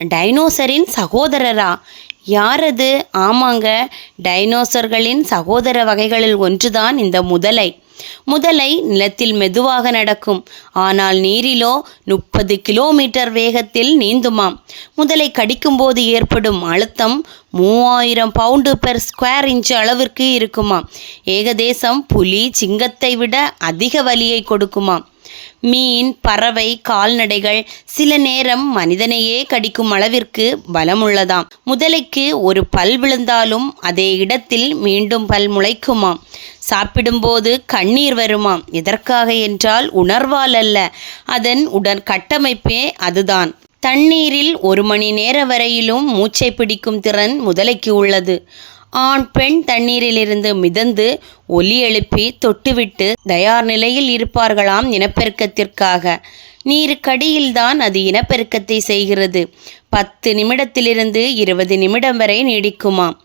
டைனோசரின் சகோதரரா? யார் அது? ஆமாங்க, டைனோசர்களின் சகோதர வகைகளில் ஒன்றுதான் இந்த முதலை. முதலை நிலத்தில் மெதுவாக நடக்கும், ஆனால் நீரிலோ 30 கிலோமீட்டர் வேகத்தில் நீந்துமாம். முதலை கடிக்கும்போது ஏற்படும் அழுத்தம் 3000 பவுண்டு பெர் ஸ்கொயர் இன்ச் அளவிற்கு இருக்குமாம். ஏகதேசம் புலி, சிங்கத்தை விட அதிக வலியை கொடுக்குமாம். மீன், பறவை, கால்நடைகள் சில நேரம் மனிதனையே கடிக்கும் அளவிற்கு பலமுள்ளதாம். முதலைக்கு ஒரு பல் விழுந்தாலும் அதே இடத்தில் மீண்டும் பல் முளைக்குமாம். சாப்பிடும்போது கண்ணீர் வருமாம். எதற்காக என்றால் உணர்வால் அல்ல, அதன் உடற்கட்டமைப்பே அதுதான். தண்ணீரில் 1 மணி நேர வரையிலும் மூச்சை பிடிக்கும் திறன் முதலைக்கு உள்ளது. ஆண் பெண் தண்ணீரிலிருந்து மிதந்து ஒலி எழுப்பி தொட்டுவிட்டு தயார் நிலையில் இருப்பார்களாம் இனப்பெருக்கத்திற்காக. நீருக்கடியில்தான் அது இனப்பெருக்கத்தை செய்கிறது. 10 நிமிடத்திலிருந்து 20 நிமிடம் வரை நீடிக்குமாம்.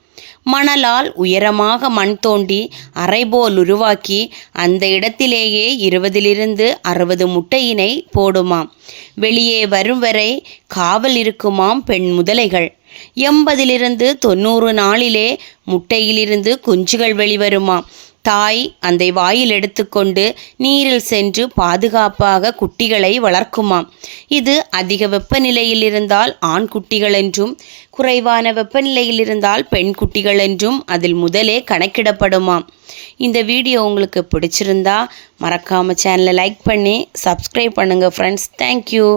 மணலால் உயரமாக மண் தோண்டி அறைபோல் உருவாக்கி அந்த இடத்திலேயே 20லிருந்து 60 முட்டையினை போடுமாம். வெளியே வரும் வரை காவல் இருக்குமாம் பெண் முதலைகள். 80லிருந்து 90 நாளிலே முட்டையிலிருந்து குஞ்சுகள் வெளிவருமாம். தாய் அந்த வாயில் எடுத்துக்கொண்டு நீரில் சென்று பாதுகாப்பாக குட்டிகளை வளர்க்குமாம். இது அதிக வெப்பநிலையில் இருந்தால் ஆண் குட்டிகள் என்றும், குறைவான வெப்பநிலையில் இருந்தால் பெண் குட்டிகள் என்றும் அதில் முதலே கணக்கிடப்படுமாம். இந்த வீடியோ உங்களுக்கு பிடிச்சிருந்தா மறக்காமல் சேனலை லைக் பண்ணி சப்ஸ்கிரைப் பண்ணுங்கள் ஃப்ரெண்ட்ஸ். தேங்க்யூ.